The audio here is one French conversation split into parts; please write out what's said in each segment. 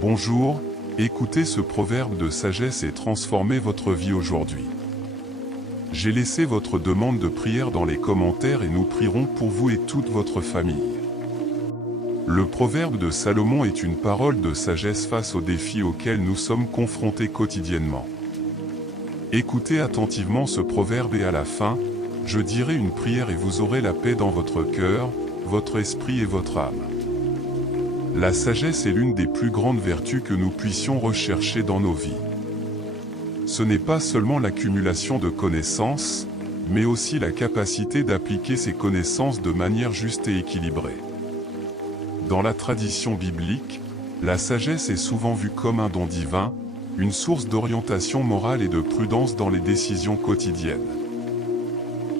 Bonjour, écoutez ce proverbe de sagesse et transformez votre vie aujourd'hui. J'ai laissé votre demande de prière dans les commentaires et nous prierons pour vous et toute votre famille. Le proverbe de Salomon est une parole de sagesse face aux défis auxquels nous sommes confrontés quotidiennement. Écoutez attentivement ce proverbe et à la fin, je dirai une prière et vous aurez la paix dans votre cœur, votre esprit et votre âme. La sagesse est l'une des plus grandes vertus que nous puissions rechercher dans nos vies. Ce n'est pas seulement l'accumulation de connaissances, mais aussi la capacité d'appliquer ces connaissances de manière juste et équilibrée. Dans la tradition biblique, la sagesse est souvent vue comme un don divin, une source d'orientation morale et de prudence dans les décisions quotidiennes.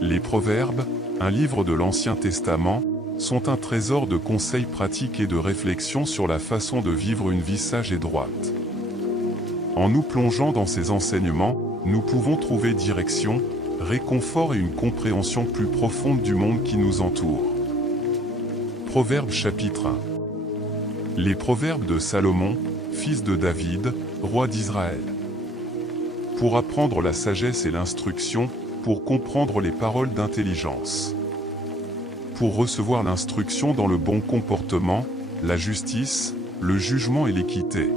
Les Proverbes, un livre de l'Ancien Testament, sont un trésor de conseils pratiques et de réflexions sur la façon de vivre une vie sage et droite. En nous plongeant dans ces enseignements, nous pouvons trouver direction, réconfort et une compréhension plus profonde du monde qui nous entoure. Proverbes chapitre 1. Les Proverbes de Salomon, fils de David, roi d'Israël. Pour apprendre la sagesse et l'instruction, pour comprendre les paroles d'intelligence. Pour recevoir l'instruction dans le bon comportement, la justice, le jugement et l'équité.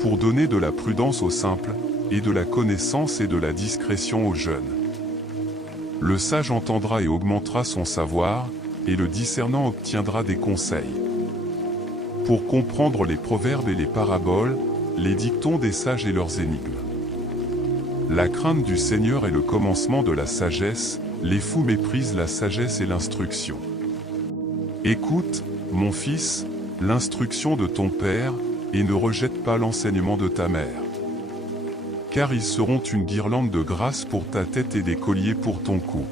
Pour donner de la prudence aux simples, et de la connaissance et de la discrétion aux jeunes. Le sage entendra et augmentera son savoir, et le discernant obtiendra des conseils. Pour comprendre les proverbes et les paraboles, les dictons des sages et leurs énigmes. La crainte du Seigneur est le commencement de la sagesse, les fous méprisent la sagesse et l'instruction. Écoute, mon fils, l'instruction de ton père, et ne rejette pas l'enseignement de ta mère. Car ils seront une guirlande de grâce pour ta tête et des colliers pour ton cou.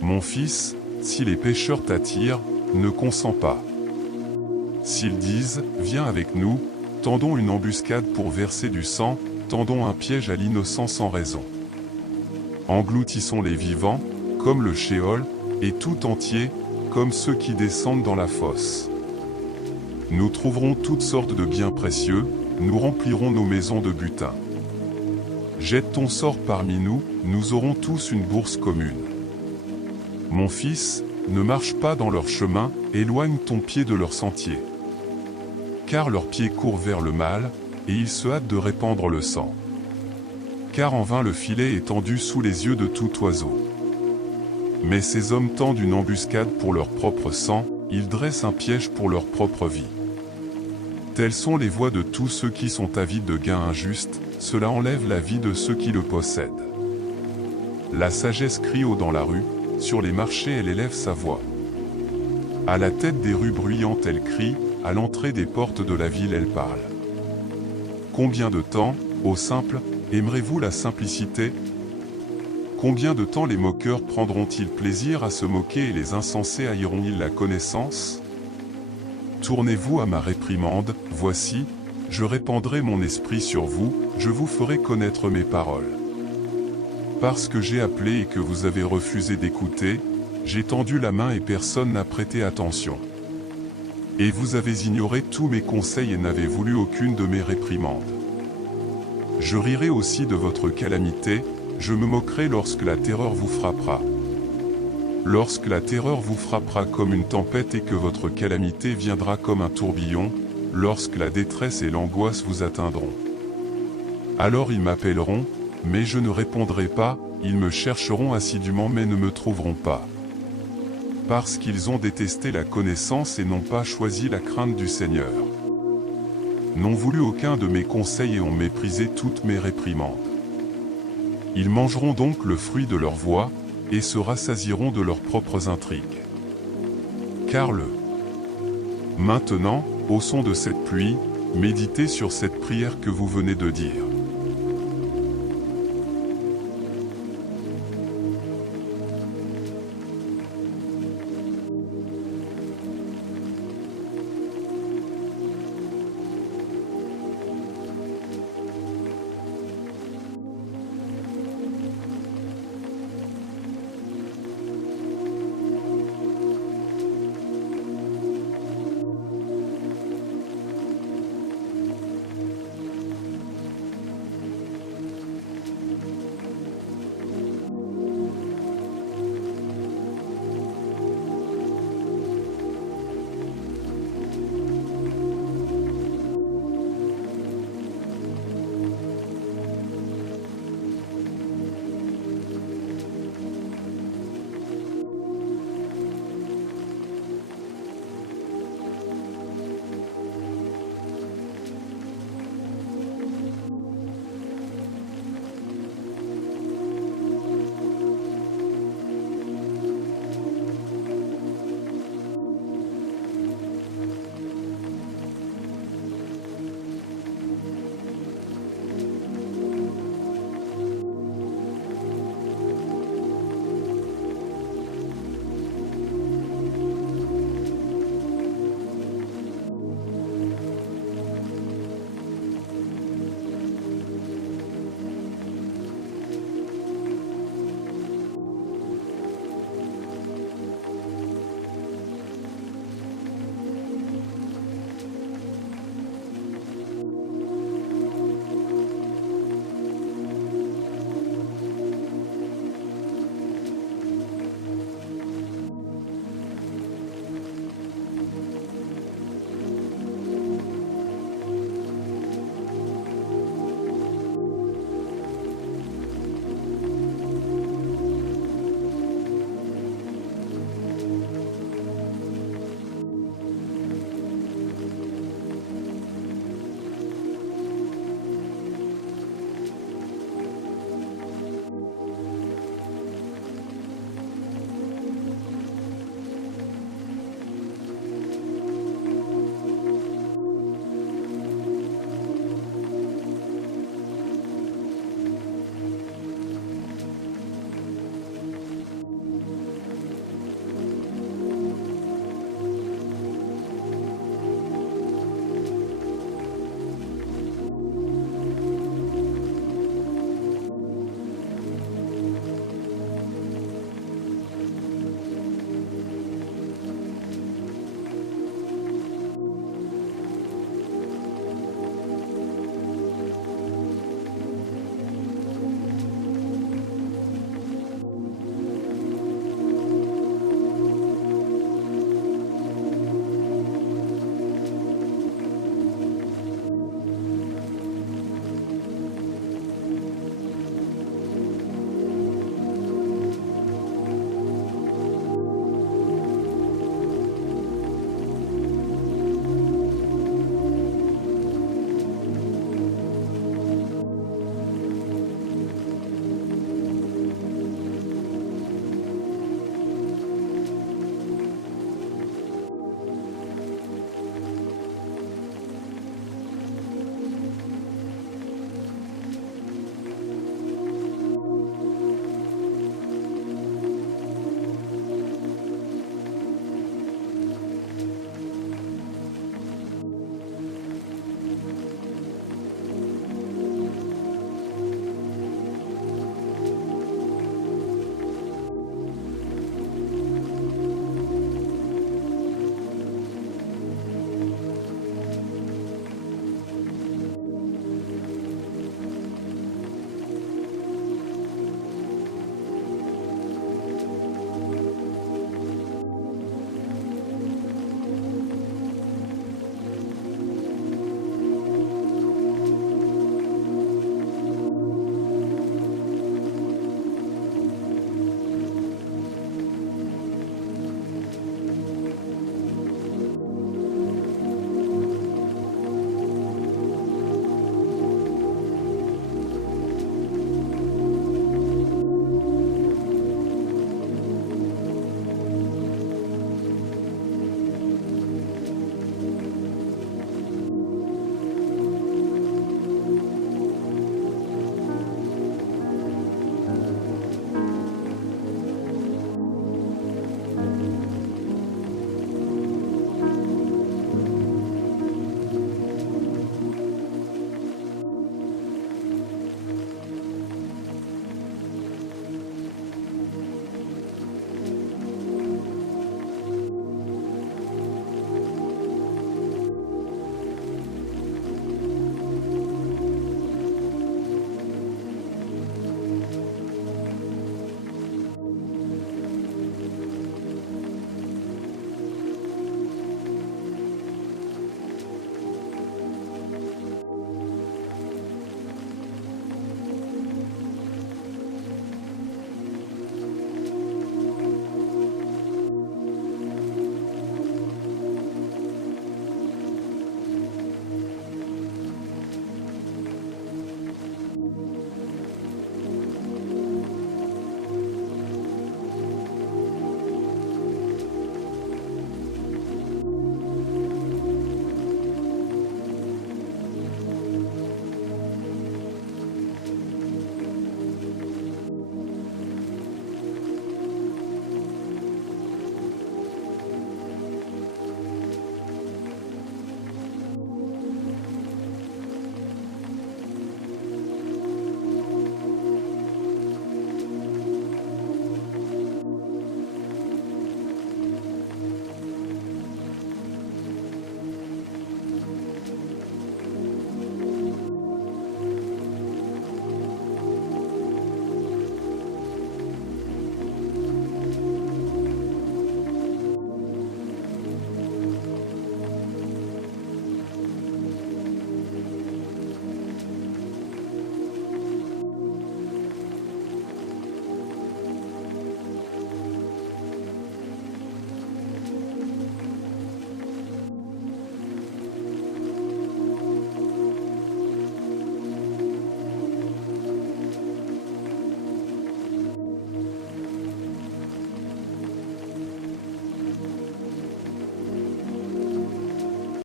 Mon fils, si les pécheurs t'attirent, ne consens pas. S'ils disent, viens avec nous, tendons une embuscade pour verser du sang, tendons un piège à l'innocent sans raison. Engloutissons les vivants, comme le Sheol, et tout entier, comme ceux qui descendent dans la fosse. Nous trouverons toutes sortes de biens précieux, nous remplirons nos maisons de butin. Jette ton sort parmi nous, nous aurons tous une bourse commune. Mon fils, ne marche pas dans leur chemin, éloigne ton pied de leur sentier. Car leurs pieds courent vers le mal, et ils se hâtent de répandre le sang. Car en vain le filet est tendu sous les yeux de tout oiseau. Mais ces hommes tendent une embuscade pour leur propre sang, ils dressent un piège pour leur propre vie. Telles sont les voies de tous ceux qui sont avides de gains injustes, cela enlève la vie de ceux qui le possèdent. La sagesse crie haut dans la rue, sur les marchés elle élève sa voix. À la tête des rues bruyantes elle crie, à l'entrée des portes de la ville elle parle. Combien de temps, ô simples, aimerez-vous la simplicité? Combien de temps les moqueurs prendront-ils plaisir à se moquer et les insensés haïront-ils la connaissance? Tournez-vous à ma réprimande, voici, je répandrai mon esprit sur vous, je vous ferai connaître mes paroles. Parce que j'ai appelé et que vous avez refusé d'écouter, j'ai tendu la main et personne n'a prêté attention. Et vous avez ignoré tous mes conseils et n'avez voulu aucune de mes réprimandes. Je rirai aussi de votre calamité, je me moquerai lorsque la terreur vous frappera. Lorsque la terreur vous frappera comme une tempête et que votre calamité viendra comme un tourbillon, lorsque la détresse et l'angoisse vous atteindront. Alors ils m'appelleront, mais je ne répondrai pas, ils me chercheront assidûment mais ne me trouveront pas. Parce qu'ils ont détesté la connaissance et n'ont pas choisi la crainte du Seigneur. N'ont voulu aucun de mes conseils et ont méprisé toutes mes réprimandes. Ils mangeront donc le fruit de leur voix, et se rassasieront de leurs propres intrigues. Car maintenant, au son de cette pluie, méditez sur cette prière que vous venez de dire.